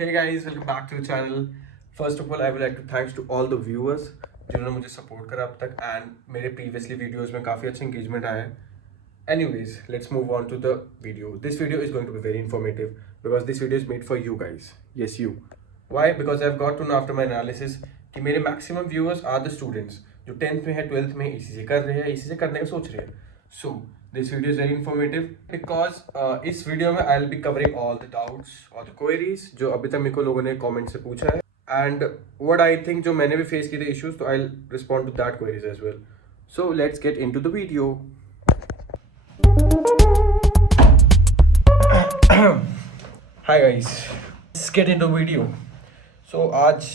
Hey guys, welcome back to the channel. First of all, I would like to thanks to all the viewers जिन्होंने मुझे support करा अब तक and मेरे previously videos में काफ़ी अच्छा engagement आया है. Anyways, let's move on to the video. This video is going to be very informative because this video is made for you guys. Yes, you. Why? Because I've got to know after my analysis कि मेरे maximum viewers are the students जो 10th में है 12th में ACCA कर रहे हैं, ACCA करने का सोच रहे हैं. So this video is very informative because इस वीडियो में I'll be covering all the doubts और the queries जो अभी तक मेरे को लोगों ने कमेंट से पूछा है and what I think जो मैंने भी फेस किए थे issues तो I'll respond to that queries as well. So let's get into the video. Hi guys, let's get into video. So आज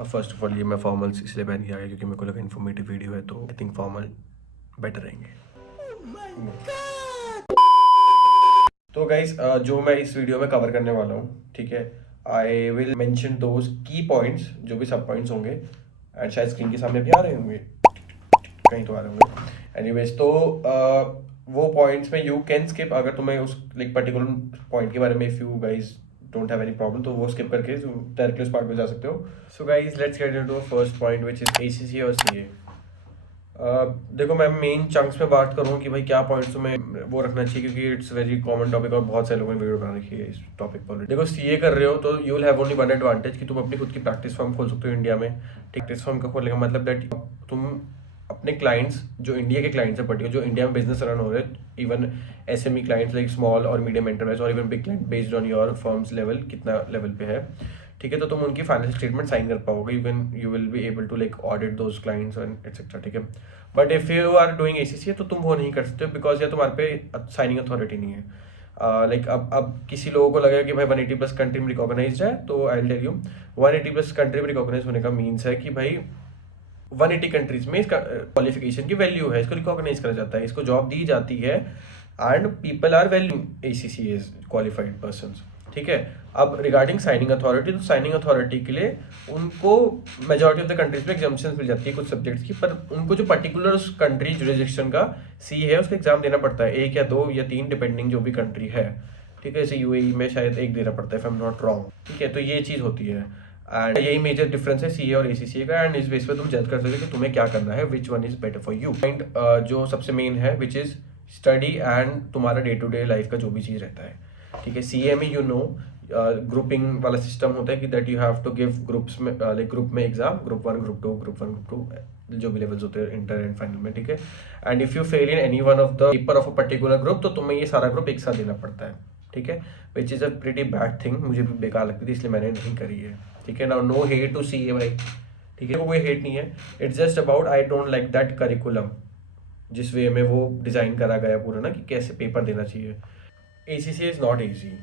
फर्स्ट ऑफ ऑल ये मैं फॉर्मल्स इसलिए पहन के आ गया क्योंकि मेरे को लगा इन्फॉर्मेटिव वीडियो है तो आई थिंक फॉर्मल बेटर रहेंगे. तो गाइस जो मैं इस वीडियो में कवर करने वाला हूँ, ठीक है, आई विल मेंशन दोज की पॉइंट्स जो भी सब पॉइंट्स होंगे एंड शायद स्क्रीन के सामने भी आ रहे होंगे, कहीं तो आ रहे होंगे. एनीवेज तो वो पॉइंट्स में यू कैन स्किप अगर तुम्हें उस लाइक पर्टिकुलर पॉइंट के बारे में if you guys don't have any problem तो वो स्किप करके डायरेक्टली उस पार्ट पे जा सकते हो. So guys let's get into first point which is ACC और सीए. देखो मैं मेन चंक्स में बात करूँ कि भाई क्या पॉइंट्स तुम्हें वो रखना चाहिए क्योंकि इट्स वेरी कॉमन टॉपिक और बहुत सारे लोगों ने वीडियो बना रखी है इस टॉपिक पर. देखो सीए कर रहे हो तो you will have only one advantage कि तुम अपनी खुद की प्रैक्टिस फॉर्म खोल सकते हो इंडिया में. प्रैक्टिस फॉर्म का खोलने का मतलब दैट तुम अपने क्लाइंट्स जो इंडिया के क्लाइंट्स है पर्टिकुलर जो इंडिया में बिजनेस रन हो रहे हैं even SME clients like small और मीडियम एंटरप्राइज और even big client based on your firms level कितना लेवल पे है, ठीक है, तो तुम उनकी फाइनेंशियल स्टेटमेंट साइन कर पाओगे. You will be able to like audit those clients and etcetera, ठीक है. But if you are doing ACC तो तुम वो नहीं कर सकते बिकॉज या तुम्हारे पे साइनिंग अथॉरिटी नहीं है. लाइक अब किसी लोगों को लगेगा कि भाई 180 प्लस कंट्री में रिकॉग्नाइज है तो I will tell you 180 plus country में रिकॉग्नाइज होने का मीन्स है कि भाई 180 कंट्रीज में इसका क्वालिफिकेशन की वैल्यू है, इसको रिकॉग्नाइज करा जाता है, इसको जॉब दी जाती है and people are value ACC as qualified persons, ठीक है. अब रिगार्डिंग साइनिंग अथॉरिटी तो साइनिंग अथॉरिटी के लिए उनको मेजॉरिटी ऑफ द कंट्रीज में एग्जाम्पशंस मिल जाती है कुछ सब्जेक्ट्स की, पर उनको जो पर्टिकुलर उस कंट्री जुरिसडिक्शन का सी है उसका एग्जाम देना पड़ता है, 1 या 2 या 3 डिपेंडिंग जो भी कंट्री है, ठीक है. जैसे यूएई में शायद 1 देना पड़ता है if I am not wrong, ठीक है. तो ये चीज़ होती है एंड यही मेजर डिफरेंस है सीए और एसीसी का एंड इस बेस पे तुम जज कर सकते हो कि तुम्हें क्या करना है, which one is better for you. Point जो सबसे मेन है विच इज स्टडी एंड तुम्हारा डे टू डे लाइफ का जो भी चीज़ रहता है, ठीक है. सीए में यू नो ग्रुपिंग वाला सिस्टम होता है कि that you have to give groups में लाइक ग्रुप में exam, group 1 group 2 group 1 group 2 जो भी लेवल्स होते हैं इंटर एंड फाइनल में, ठीक है. And if you fail in any one of the paper of a particular group तो तुम्हें ये सारा ग्रुप एक साथ देना पड़ता है, ठीक है, which is a pretty bad thing. मुझे भी बेकार लगती थी इसलिए मैंने नहीं करी है, ठीक है. Now no hate to CA भाई, ठीक है, कोई हेट नहीं है. It's just about I don't like that curriculum जिस वे में वो डिज़ाइन करा गया पूरा ना कि कैसे पेपर देना चाहिए. ACC is not easy.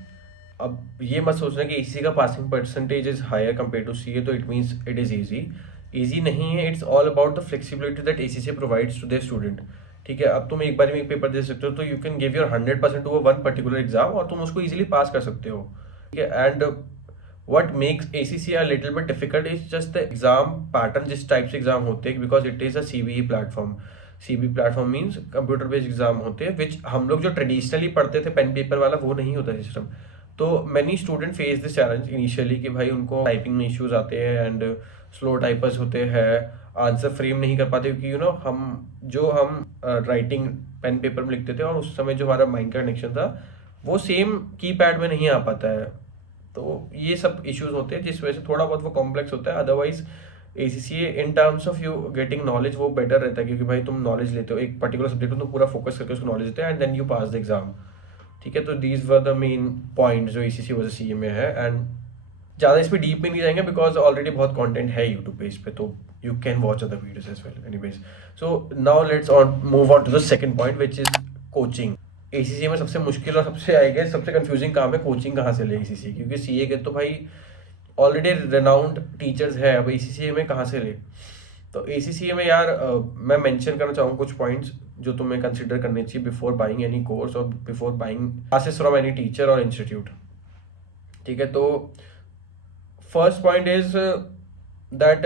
अब ये मत सोचना कि एसीसी का passing percentage is higher compare to CA तो it means it is easy नहीं है. It's all about the flexibility that ACC provides to their student, ठीक है. अब तुम एक बार में एक पेपर दे सकते हो तो you can give your 100% to one particular exam और तुम उसको इजीली पास कर सकते हो, ठीक है. And what makes ACC a little bit difficult is just the exam pattern जिस टाइप से एग्जाम होते हैं because it is a CBE platform. CBE platform means computer based exam होते हैं विच हम लोग जो ट्रेडिशनली पढ़ते थे पेन पेपर वाला वो नहीं होता सिस्टम. तो many student face this challenge initially कि भाई उनको टाइपिंग में इश्यूज आते हैं एंड स्लो टाइपर्स होते हैं, आंसर फ्रेम नहीं कर पाते क्योंकि यू नो हम राइटिंग पेन पेपर में लिखते थे और उस समय जो हमारा माइंड का कनेक्शन था वो सेम कीपैड में नहीं आ पाता है. तो ये सब इश्यूज होते हैं जिस वजह से थोड़ा बहुत वो कॉम्प्लेक्स होता है. Otherwise ACC in terms of you getting knowledge वो बेटर रहता है क्योंकि भाई तुम नॉलेज लेते हो एक पर्टिकुलर सब्जेक्ट में, तुम पूरा फोकस करके उसको नॉलेज लेते हो and then you pass the exam, ठीक है. तो these were the main point जो एसीसी वजह सीए में है एंड ज़्यादा इस पर डीप में नहीं जाएंगे बिकॉज ऑलरेडी बहुत कंटेंट है यूट्यूब पे इस पे तो you can watch other videos as well. Anyways so now let's move on to the second point which is coaching. ACC में सबसे मुश्किल और सबसे आएगा सबसे कंफ्यूजिंग काम है कोचिंग कहाँ से ले एसीसी, क्योंकि सीए के तो भाई ऑलरेडी रेनाउंड टीचर्स है, अब एसीसी में कहाँ से ले. तो एसीसी में यार मैं मेंशन करना चाहूँगा कुछ पॉइंट्स जो तुम्हें कंसिडर करने चाहिए बिफोर बाइंग एनी कोर्स और before buying classes from any teacher और इंस्टीट्यूट, ठीक है. तो फर्स्ट पॉइंट इज दैट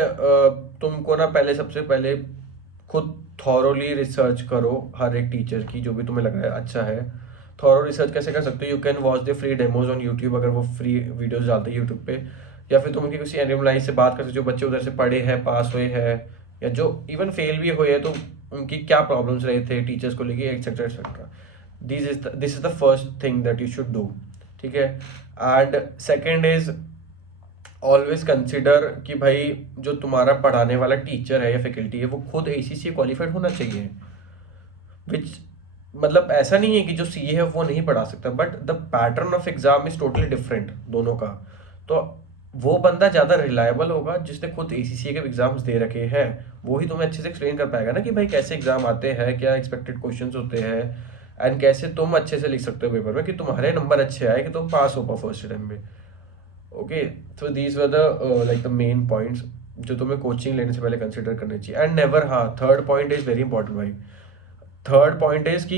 तुमको ना पहले सबसे पहले खुद थॉरोली रिसर्च करो हर एक टीचर की जो भी तुम्हें लग रहा है अच्छा है. थॉरो रिसर्च कैसे कर सकते हो, you can watch the free demos on YouTube, अगर वो फ्री वीडियोस डालते हैं यूट्यूब पे, या फिर तुम उनकी किसी एलुमनाई से बात कर सकते हो जो बच्चे उधर से पढ़े हैं, पास हुए हैं, या जो इवन फेल भी हुए हैं तो उनकी क्या प्रॉब्लम्स रहे थे टीचर्स को लेके, etcetera etcetera. This is the first thing that you should do, ठीक है। And second is always consider कि भाई जो तुम्हारा पढ़ाने वाला टीचर है या फैकल्टी है वो खुद ACCA क्वालिफाइड होना चाहिए, विच मतलब ऐसा नहीं है कि जो CA है वो नहीं पढ़ा सकता, but the pattern of exam is totally different दोनों का। तो वो बंदा ज़्यादा रिलायबल होगा जिसने खुद ACCA के एग्जाम्स दे रखे हैं, वो ही तुम्हें अच्छे से एक्सप्लेन कर पाएगा ना कि भाई कैसे एग्जाम आते हैं, क्या एक्सपेक्टेड क्वेश्चंस होते हैं, एंड कैसे तुम अच्छे से लिख सकते हो पेपर में कि तुम्हारे नंबर अच्छे आए कि तुम पास हो पाओ फर्स्ट अटेम्प्ट में। Okay, so these were the like the main points जो तुम्हें कोचिंग लेने से पहले कंसिडर करने चाहिए। एंड नेवर, हाँ, third point is very important भाई। थर्ड पॉइंट इज कि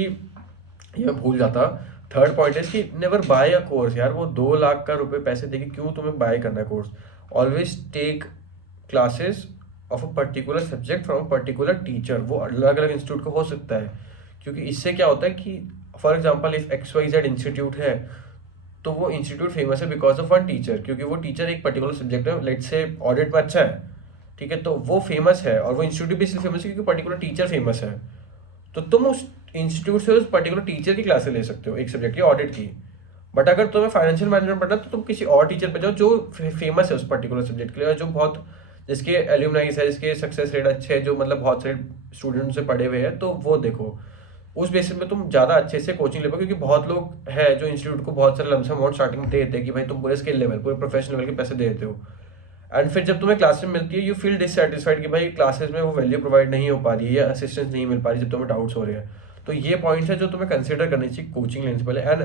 ये मैं भूल जाता, थर्ड पॉइंट इज कि नेवर बाय अ कोर्स। यार वो 2 लाख का रुपए पैसे देके क्यों तुम्हें बाय करना है course. Always take classes of a particular subject from a particular teacher. वो अलग अलग इंस्टीट्यूट को हो सकता है, क्योंकि इससे क्या होता है कि for example if XYZ institute है तो वो इंस्टीट्यूट फेमस है बिकॉज ऑफ वन टीचर, क्योंकि वो टीचर एक पर्टिकुलर सब्जेक्ट में लेट्स से ऑडिट में अच्छा है, ठीक है, तो वो फेमस है। और वो इंस्टीट्यूट भी इसलिए फेमस है क्योंकि पर्टिकुलर टीचर फेमस है। तो तुम उस इंस्टीट्यूट से उस पर्टिकुलर टीचर की क्लासेस ले सकते हो एक सब्जेक्ट की, ऑडिट की। बट अगर तुम्हें फाइनेंशियल मैनेजमेंट पढ़ना है तो तुम किसी और टीचर पे जाओ जो फेमस है उस पर्टिकुलर सब्जेक्ट के लिए, और जो बहुत जिसके एल्यूमनाइज है, जिसके सक्सेस रेट अच्छे है, जो मतलब बहुत सारे स्टूडेंट से पढ़े हुए हैं, तो वो देखो। उस बेसिस में तुम ज़्यादा अच्छे से कोचिंग ले पाओ, क्योंकि बहुत लोग हैं जो इंस्टीट्यूट को बहुत सारे लमसम अमाउंट स्टार्टिंग में दे देते हैं कि भाई तुम पूरे स्किल लेवल, पूरे प्रोफेशनल लेवल के पैसे दे देते हो। एंड फिर जब तुम्हें क्लासेस मिलती है यू फील डिससेटिस्फाइड कि भाई क्लासेस में वो वैल्यू प्रोवाइड नहीं हो पा रही है या असिस्टेंस नहीं मिल पा रही जब तुम्हें डाउट्स हो रहे हैं। तो ये पॉइंट्स है जो तुम्हें कंसिडर करनी चाहिए कोचिंग लेने से पहले। And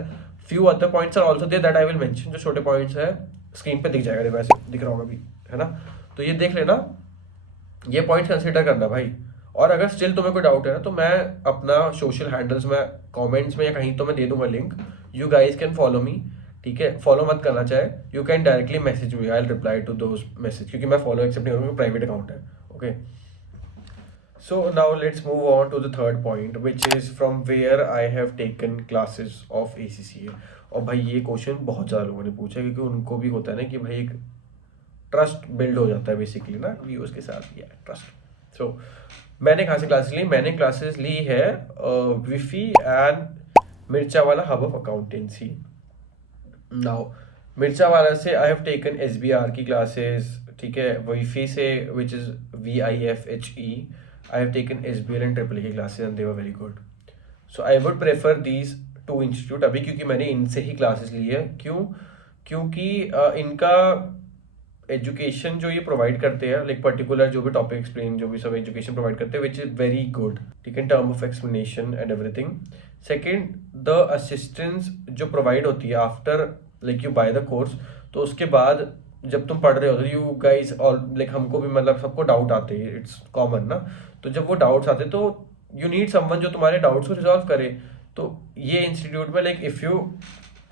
few other points are also there that I will mention. जो छोटे पॉइंट्स है स्क्रीन पे दिख जाएगा, देखो ऐसे दिख रहा होगा अभी, है ना, तो ये देख लेना, ये पॉइंट कंसिडर करना भाई। और अगर स्टिल तुम्हें कोई डाउट है ना तो मैं अपना सोशल हैंडल्स में कमेंट्स में या कहीं तो मैं दे दूंगा link, you guys can follow me, ठीक है। फॉलो मत करना चाहे, you can directly message me, I will reply to those message, क्योंकि मैं फॉलो एक्सेप्ट नहीं करूँगा, प्राइवेट अकाउंट है। Okay, so now let's move on to the third point which is from where I have taken classes of ACCA। और भाई ये question बहुत ज़्यादा लोगों ने पूछा, क्योंकि उनको भी होता है ना कि भाई एक ट्रस्ट बिल्ड हो जाता है बेसिकली ना व्यूअर्स के साथ, या ट्रस्ट। सो मैंने कहाँ से क्लासेस ली, मैंने क्लासेस ली है विफी एंड मिर्चा वाला हब ऑफ अकाउंटेंसी। नाउ मिर्चा वाला से आई हैव टेकन SBR की क्लासेस, ठीक है। विफी से which is VIFHE I have taken SBL and triple की classes and they were very good. So I would prefer these 2 institute अभी, क्योंकि मैंने इनसे ही क्लासेस ली है। क्यों? क्योंकि इनका एजुकेशन जो ये प्रोवाइड करते हैं, लाइक पर्टिकुलर जो भी टॉपिक एक्सप्लेन, जो भी सब एजुकेशन प्रोवाइड करते हैं, विच इज वेरी गुड, ठीक है, in term of explanation and everything. Second, the assistance जो प्रोवाइड होती है after like you by the course, तो उसके बाद जब तुम पढ़ रहे हो यू गाइज, और लाइक हमको भी मतलब सबको डाउट आते हैं, इट्स कॉमन ना। तो जब वो डाउट्स आते हैं तो यू नीड समवन जो तुम्हारे डाउट्स को रिजॉल्व करे। तो ये इंस्टीट्यूट में like if you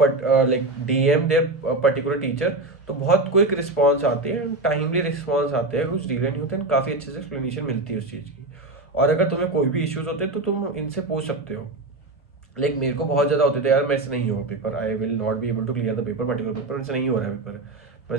like DM there particular teacher, तो बहुत क्विक रिस्पॉन्स आते हैं, टाइमली रिस्पॉन्स आते हैं, कुछ डिले नहीं होते हैं, काफ़ी अच्छे से एक्सप्लेनेशन मिलती है उस चीज़ की। और अगर तुम्हें कोई भी इश्यूज होते हैं तो तुम इनसे पूछ सकते हो। लाइक मेरे को बहुत ज़्यादा होते थे यार, मेरे से नहीं हो paper, I will not be able to clear the paper, particular paper मेरे से नहीं हो रहा है पेपर, मैं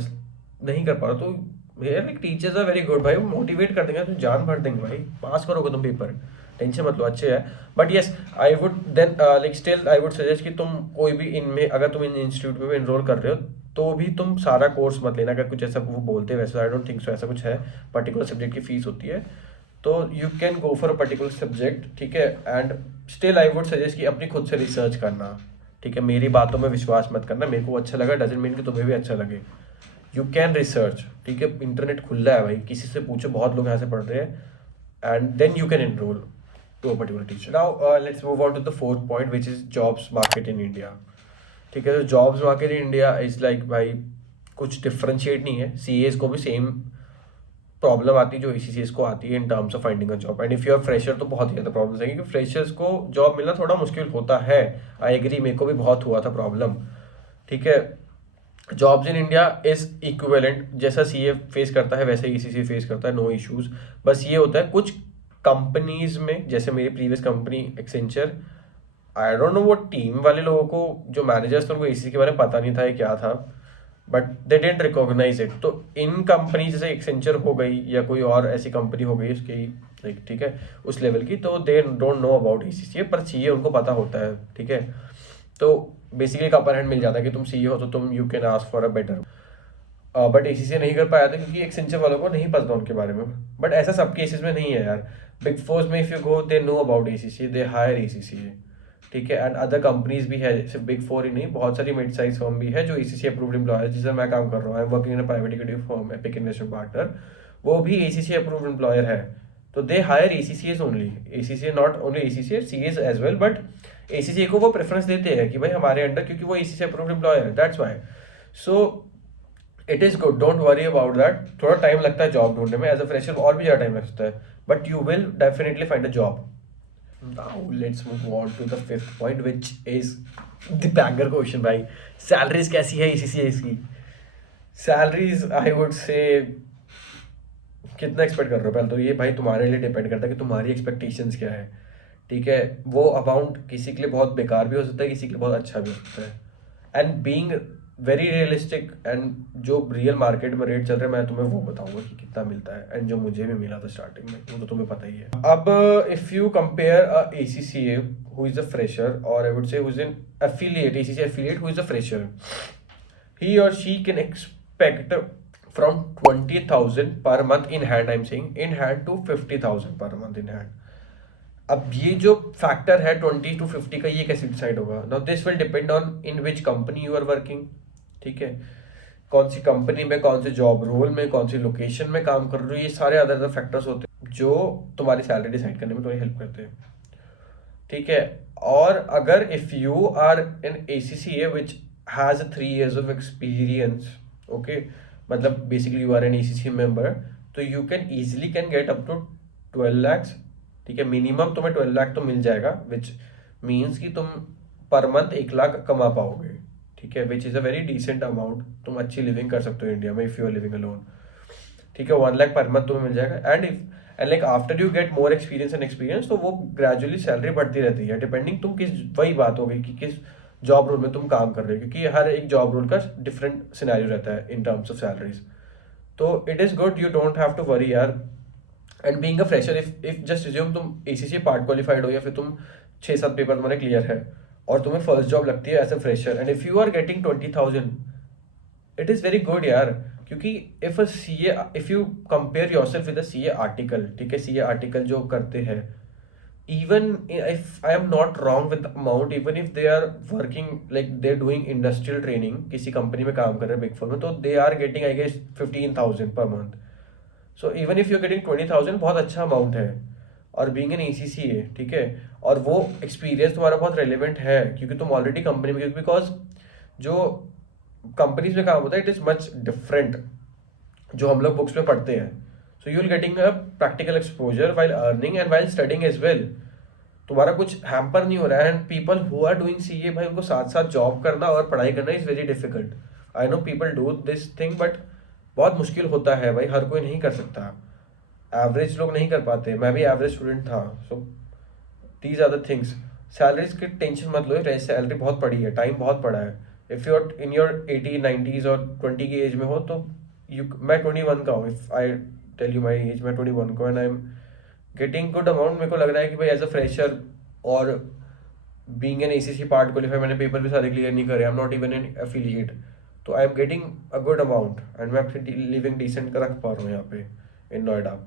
नहीं कर पा रहा। तो मेरे like teachers are very good भाई, वो मोटिवेट कर देंगे, तुम जान भर देंगे भाई, पास करोगे तुम पेपर, टेंशन मत लो, अच्छे है। But yes, I would then like still I would suggest कि तुम कोई भी इनमें, अगर तुम इन इंस्टीट्यूट में एनरोल कर रहे हो तो भी तुम सारा कोर्स मत लेना। अगर कुछ ऐसा वो बोलते हैं वैसे, आई डोंट थिंक सो ऐसा कुछ है, पर्टिकुलर सब्जेक्ट की फीस होती है, तो you can go for a particular subject, ठीक है। And still I would suggest कि अपनी खुद से रिसर्च करना, ठीक है। मेरी बातों में विश्वास मत करना, मेरे को अच्छा लगा डजंट मीन कि तुम्हें भी अच्छा लगे। यू कैन रिसर्च, ठीक है, इंटरनेट खुला है भाई, किसी से पूछो, बहुत लोग यहाँ से पढ़ रहे हैं, and then you can enrol to a particular teacher. Now let's move on to the fourth point which is jobs market in India, ठीक है। तो jobs market in India is like भाई कुछ डिफ्रेंशिएट नहीं है, CAs को भी same problem आती है जो ACCS को आती है in terms of finding a job. And if you are fresher तो बहुत ही ज़्यादा प्रॉब्लम है, क्योंकि फ्रेशर्स को जॉब मिलना थोड़ा मुश्किल होता है। आई एग्री, मेरे को भी बहुत हुआ था प्रॉब्लम, ठीक है। Jobs in India is equivalent, जैसा CA फेस करता है वैसे ACCA फेस करता है, नो इश्यूज। बस ये होता है कुछ कंपनीज में, जैसे मेरी previous company Accenture, I don't know वो टीम वाले लोगों को, जो मैनेजर्स थे, उनको एसीसी के बारे में पता नहीं था ये क्या था, but they didn't recognise it. तो इन कंपनी जैसे एक्सेंचर हो गई या कोई और ऐसी कंपनी हो गई उसकी, लाइक ठीक है, उस लेवल की, तो they don't know about ACC, पर चाहिए उनको पता होता है, ठीक है। तो बेसिकली एक अपर हैंड मिल जाता है कि तुम सीईओ हो तो तुम you can ask for a better. But ACC नहीं कर पाया था क्योंकि एक्सेंचर वालों को नहीं पता उनके बारे में। बट ऐसा सब केसेस में नहीं है यार। बिग फोर्स में if you go they know about ACC, they hire ACC, ठीक है। एंड अदर कंपनीज भी है, सिर्फ बिग फोर ही नहीं, बहुत सारी मिड साइज फर्म भी है जो एसीसी अप्रूव्ड एम्प्लॉयर, जिससे मैं काम कर रहा हूँ, I am working in private equity firm epic investment partner, वो भी एसीसी अप्रूव्ड एम्प्लॉयर है। तो they hire ACCs only, ACC not only ACC, CS as well, but ACC को वो प्रेफरेंस देते हैं कि भाई हमारे अंडर, क्योंकि वो एसीसी अप्रूव्ड एम्प्लॉयर है, that's why. So it is good, don't worry about that. थोड़ा टाइम लगता है जॉब ढूंढने में, एज अ फ्रेशर और भी ज़्यादा टाइम लगता है, but you will definitely find a job. Now let's move on to the fifth point, which is the banger question भाई। सैलरीज कैसी है ECCS की? सैलरीज आई वुड से, कितना एक्सपेक्ट कर रहे हो पहले तो ये भाई तुम्हारे लिए डिपेंड करता है कि तुम्हारी एक्सपेक्टेशंस क्या है, ठीक है। वो अमाउंट किसी के लिए बहुत बेकार भी हो सकता है, किसी के लिए बहुत अच्छा भी हो सकता है। And being very realistic, and जो रियल मार्केट में रेट चल रहे हैं, मैं तुम्हें वो बताऊंगा कि कितना मिलता है, एंड जो मुझे भी मिला था स्टार्टिंग में, वो तो तुम्हें पता ही है। अब if you compare a ACCA who is a fresher, और I would say who is an affiliate, ACCA affiliate who is a fresher, he or she can expect from 20,000 per month in hand, I'm saying in hand, to 50,000 per month in hand. अब ये जो factor है 20 to 50 का, ये कैसे decide होगा? Now this will depend on in which company you are working, ठीक है, कौन सी कंपनी में, कौन से जॉब रोल में, कौन सी लोकेशन में काम कर रहे हो, ये सारे अदर अदर फैक्टर्स होते हैं जो तुम्हारी सैलरी डिसाइड करने में तुम्हारी हेल्प करते हैं, ठीक है। और अगर if you are in ACCA which has 3 years of experience, okay, मतलब basically you are an ACCA member, तो you can easily can get up to 12 lakhs, ठीक है। मिनिमम तुम्हें 12 लाख तो मिल जाएगा, विच मीन्स कि तुम पर मंथ 1 लाख कमा पाओगे, ठीक है, which is a very decent amount. तुम अच्छी लिविंग कर सकते हो इंडिया में if you are living alone, ठीक है। 1 लाख पर मंथ तुम्हें मिल जाएगा। And like after you get more experience तो वो ग्रेजुअली सैलरी बढ़ती रहती है, डिपेंडिंग तुम किस, वही बात हो गई कि किस जॉब रोल में तुम काम कर रहे हो, क्योंकि हर एक जॉब रोल का डिफरेंट सिनेरियो रहता है इन टर्म्स ऑफ सैलरीज। तो it is good, you don't have to worry यार। And being a fresher, if just resume तुम ACCA पार्ट क्वालिफाइड हो, या फिर तुम 6-7 पेपर तुम्हारे क्लियर है, और तुम्हें फर्स्ट जॉब लगती है as a fresher, and if you are getting 20,000, it is very good यार। क्योंकि if you compare yourself with a CA article, ठीक है, CA आर्टिकल जो करते हैं, even if I am not wrong with the amount, even if they are working like they're doing industrial training, किसी company में काम कर रहे हैं बिग फोर में, तो they are getting I guess 15,000 per month. So even if you're getting 20,000, बहुत अच्छा अमाउंट है। और बीइंग एन ACCA, ठीक है, और वो एक्सपीरियंस तुम्हारा बहुत रेलिवेंट है क्योंकि तुम ऑलरेडी कंपनी में, बिकॉज जो कंपनीज में काम होता है इट इज़ मच डिफरेंट जो हम लोग बुक्स में पढ़ते हैं। So you will getting a practical exposure while earning and while studying as well. तुम्हारा कुछ हैम्पर नहीं हो रहा है। And people who are doing CA, भाई उनको साथ साथ जॉब करना और पढ़ाई करना is very difficult. I know people do this thing, but बहुत मुश्किल होता है भाई, हर कोई नहीं कर सकता, एवरेज लोग नहीं कर पाते, मैं भी एवरेज स्टूडेंट था। So these are the things. Salaries की टेंशन मत लो, सैलरी बहुत पड़ी है, टाइम बहुत पड़ा है। If you are in your 80-90s और 20 की एज में हो तो मैं 21 का हूँ, if I tell you my age, मैं 21 का, and I am getting good amount. मेरे को लग रहा है कि भाई एज अ फ्रेशर और being an ACC part qualify, मैंने पेपर भी सारे क्लियर नहीं करे, I am not even an affiliate, तो I am getting a good amount, and मैं अपनी लिविंग डिसेंट का रख पा रहा हूँ यहाँ पे इन नोएडा।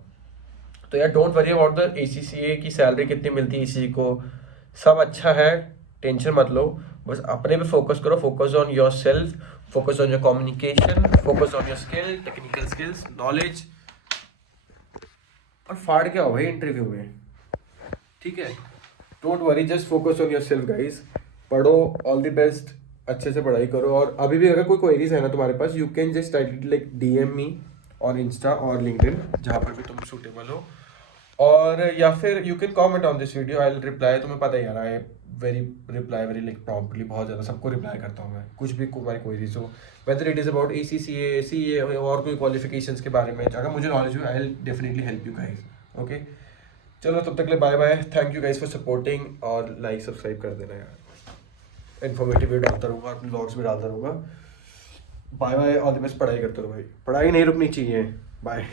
तो यार don't worry about the ACCA की सैलरी कितनी मिलती है ACCA को, सब अच्छा है, टेंशन मत लो, बस अपने पे फोकस करो, focus on your self, focus on your communication, focus on your skill, technical skills, knowledge, और फाड़ क्या हो भाई इंटरव्यू में, ठीक है। Don't worry, just focus on your self guys, पढ़ो, ऑल द बेस्ट, अच्छे से पढ़ाई करो। और अभी भी अगर कोई क्वेरीज है ना तुम्हारे पास, you can just like DM me on insta और लिंक्डइन, जहाँ पर भी तुम सूटेबल हो, और या फिर you can comment on this video, I will reply. तुम्हें पता ही है ना, very reply very like promptly, बहुत ज़्यादा सबको रिप्लाई करता हूँ मैं, कुछ भी तुम्हारी क्वेरीज हो, whether it is about ACCA, CA और कोई क्वालिफिकेशंस के बारे में, अगर मुझे नॉलेज हो, I will definitely help you guys, okay. चलो तब तक के लिए bye bye, thank you guys for supporting, और लाइक सब्सक्राइब कर देना यार, इन्फॉर्मेटिव वीडियो डालता रहूँगा, अपने ब्लॉग्स भी डालता रहूँगा। Bye bye, all the best, पढ़ाई करते रहो भाई, पढ़ाई नहीं रुकनी चाहिए, बाय।